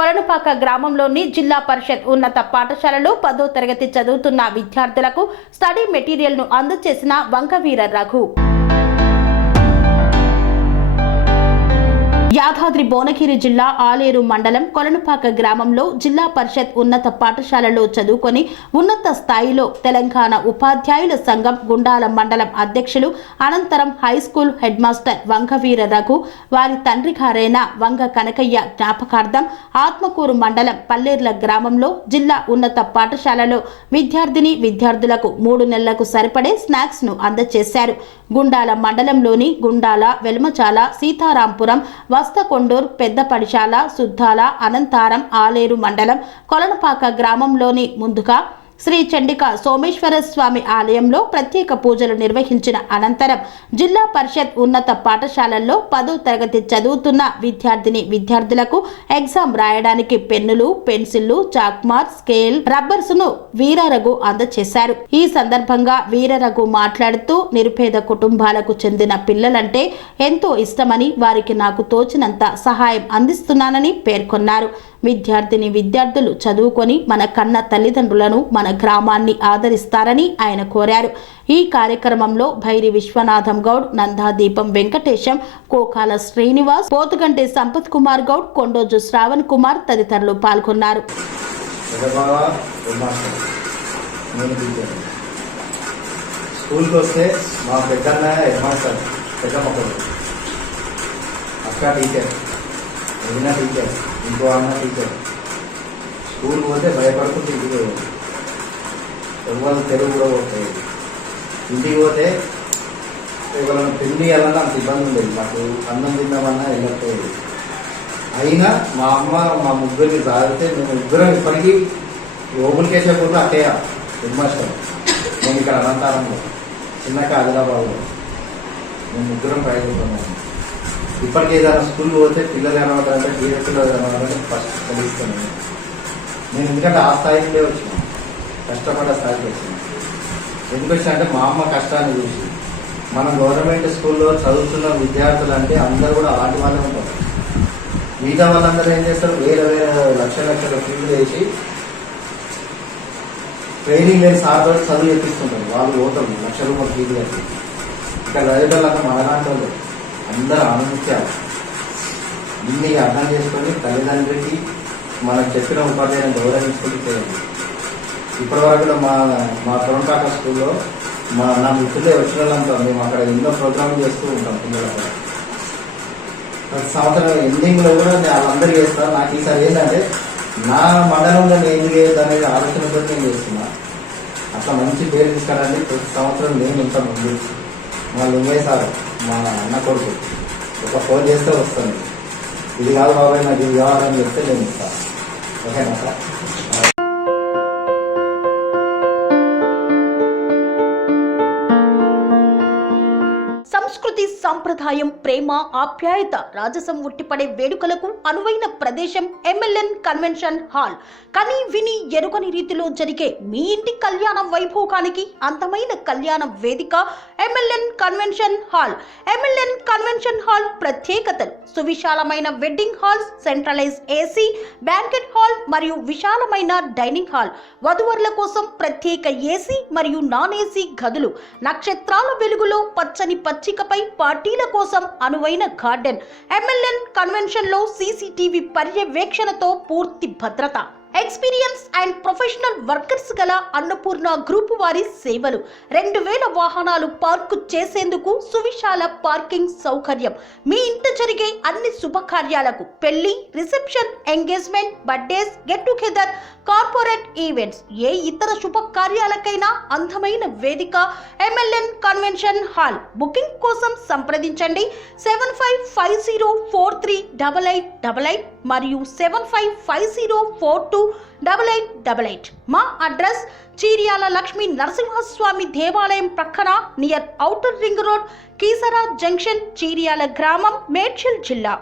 కొలనుపాక గ్రామంలోని జిల్లా పరిషత్ ఉన్నత పాఠశాలలో 10వ తరగతి చదువుతున్న విద్యార్థులకు స్టడీ మెటీరియల్ ను అందజేసిన వంగవీర రఘు. యాదాద్రి భువనగిరి జిల్లా ఆలేరు మండలం కొలనుపాక గ్రామంలో జిల్లా పరిషత్ ఉన్నత పాఠశాలలో చదువుకొని ఉన్నత స్థాయిలో తెలంగాణ ఉపాధ్యాయుల సంఘం గుండాల మండలం అధ్యక్షులు అనంతరం హైస్కూల్ హెడ్ మాస్టర్ వంగవీర రఘు వారి తండ్రి గారైన వంగ కనకయ్య జ్ఞాపకార్థం ఆత్మకూరు మండలం పల్లేర్ల గ్రామంలో జిల్లా ఉన్నత పాఠశాలలో విద్యార్థులకు 3 నెలలకు సరిపడే స్నాక్స్ ను అందజేశారు. గుండాల మండలంలోని గుండాల, వెల్మచాల, సీతారాంపురం, వస్తకొండూర్, పెద్దపడిశాల, సుద్దాల, అనంతారం, ఆలేరు మండలం కొలనుపాక గ్రామంలోని ముందుగా శ్రీ చండిక సోమేశ్వర స్వామి ఆలయంలో ప్రత్యేక పూజలు నిర్వహించిన అనంతరం జిల్లా పరిషత్ ఉన్నత పాఠశాలల్లో 10వ తరగతి చదువుతున్న విద్యార్థులకు ఎగ్జామ్ రాయడానికి పెన్నులు, పెన్సిళ్లు, చాక్మార్, స్కేల్, రబ్బర్స్ ను వీరరఘు అందజేశారు. ఈ సందర్భంగా వీరరఘు మాట్లాడుతూ నిరుపేద కుటుంబాలకు చెందిన పిల్లలంటే ఎంతో ఇష్టమని, వారికి నాకు తోచినంత సహాయం అందిస్తున్నానని పేర్కొన్నారు. విద్యార్థులు చదువుకొని మన కన్న తల్లిదండ్రులను, మన గ్రామాన్ని ఆదరిస్తారని ఆయన కోరారు. ఈ కార్యక్రమంలో భైరి విశ్వనాథం గౌడ్, నందాదీపం వెంకటేశం, కోకాల శ్రీనివాస్, పోతుగంటి సంపత్ కుమార్ గౌడ్, కొండోజు శ్రావణ్ కుమార్ తదితరులు పాల్గొన్నారు. స్కూల్కి వస్తే మా పెద్దన్న హెడ్మాస్టర్ అక్క టీచర్, వదిన టీచర్, ఇంకో అన్న టీచర్. స్కూల్కి పోతే భయపడుకుంటూ ఇంటికి ఎవరు తెలుగు కూడా పోతాయి. ఇంటికి పోతే ఎవరైనా పెళ్లి వెళ్ళాలన్నా అంత ఇబ్బంది ఉండేది. మాకు అన్నం తిందామన్నా వెళ్ళకపోయేది. అయినా మా అమ్మ మా ముగ్గురిని సాగితే మేము ముగ్గురం ఇప్పటికీ ఓపులకేసేప్పుడు అక్కయ్య హెడ్మాస్టర్, నేను ఇక్కడ అనంతారంలో, చిన్నక ఆదిలాబాద్లో మేము ముగ్గురం ప్రయత్నిస్తున్నాము. ఇప్పటికీ ఏదైనా స్కూల్కి పోతే పిల్లలు కనబడాలంటే పిల్లలు కనబడాలంటే ఫస్ట్ చదివిస్తున్నాను నేను. ఎందుకంటే ఆ స్థాయిలో వచ్చినాను, కష్టపడ్డ స్థాయికి వచ్చినాను. ఎందుకు వచ్చినా అంటే మా అమ్మ కష్టాన్ని చూసి. మనం గవర్నమెంట్ స్కూల్లో చదువుతున్న విద్యార్థులు అంటే అందరూ కూడా అలాంటి వాళ్ళే ఉంటారు. మిగతా వాళ్ళందరూ ఏం చేస్తారు, వేరే లక్షల ఫీజులు వేసి ట్రైనింగ్ లేని సార్తో చదువు ఎక్కిస్తుంటారు. వాళ్ళు పోతారు ₹1,00,000 ఫీజు కట్టి. ఇక్కడ చదివేవాళ్ళంతా మనలాంటి వాళ్ళు అందరూ ఆనందించారు. ఇన్ని అర్థం చేసుకొని తల్లిదండ్రులకి మనకు చెప్పిన ఉపాధ్యాయులను గౌరవించుకుంటూ చేయాలి. ఇప్పటి వరకు కూడా మా కొలంపాక స్కూల్లో నా మిత్రులే వచ్చిన వాళ్ళంతా మేము అక్కడ ఎన్నో ప్రోగ్రాంలు చేస్తూ ఉంటాం పిల్లలకు. ప్రతి సంవత్సరం ఎండింగ్లో కూడా నేను వాళ్ళందరూ చేస్తాను. నాకు ఈసారి ఏంటంటే నా మండలంలో నేను ఎందుకు చేయదు అనేది ఆలోచనతో నేను చేస్తున్నా. అట్లా మంచి పేరు తీసుకురండి. ప్రతి సంవత్సరం నేను ఉంటాను ముందు. మా లింగయ్య సార్, మా అన్న కొడుకు, ఒక ఫోన్ చేస్తే వస్తాను. ఇది కాదు బాబాయ్ నాకు ఇది కావాలని చెప్తే నేను ఇస్తాను. ఓకేనా సార్? సంస్కృతి, సంప్రదాయం, ప్రేమ, ఆప్యాయత, రాజసం ఉట్టిపడే వేడుకలకు అనువైన ప్రదేశం ఎంఎల్ఎన్ కన్వెన్షన్ హాల్. కని విని ఎరుగని రీతిలో జరిగే మీ ఇంటి కళ్యాణ వైభోగానికి అందమైన కళ్యాణ వేదిక MLN convention hall. MLN convention hall ప్రత్యేకతలు: సువిశాలమైన wedding halls, centralise AC banquet hall మరియు విశాలమైన డైనింగ్ హాల్, వధువరుల కోసం ప్రత్యేక ఏసీ మరియు నాన్ ఏసీ గదులు, నక్షత్రాల వెలుగులో పచ్చని పచ్చికపై పార్టీల కోసం అనువైన గార్డెన్. ఎంఎల్ఎన్ కన్వెన్షన్ లో సీసీటీవీ పర్యవేక్షణతో పూర్తి భద్రత. ఎక్స్పీరియన్స్ అండ్ ప్రొఫెషనల్ వర్కర్స్ గల అన్నపూర్ణ గ్రూపు వారి సేవలు. 2000 వాహనాలు పార్కు చేసేందుకు సువిశాల పార్కింగ్ సౌకర్యం. మీ ఇంట జరిగే అన్ని శుభకార్యాలకు, పెళ్లి, reception, engagement, birthdays, get together, corporate events, ఏ ఇతర శుభకార్యాలకైనా అందమైన వేదిక ఎంఎల్ఎన్ కన్వెన్షన్ హాల్. బుకింగ్ కోసం సంప్రదించండి 7550438888 మరియు 7550428888. మా అడ్రస్ చీర్యాల లక్ష్మీ నరసింహస్వామి దేవాలయం ప్రక్కన, near outer ring road, Keesara junction, Cheeryal గ్రామం, మేడ్చల్ జిల్లా.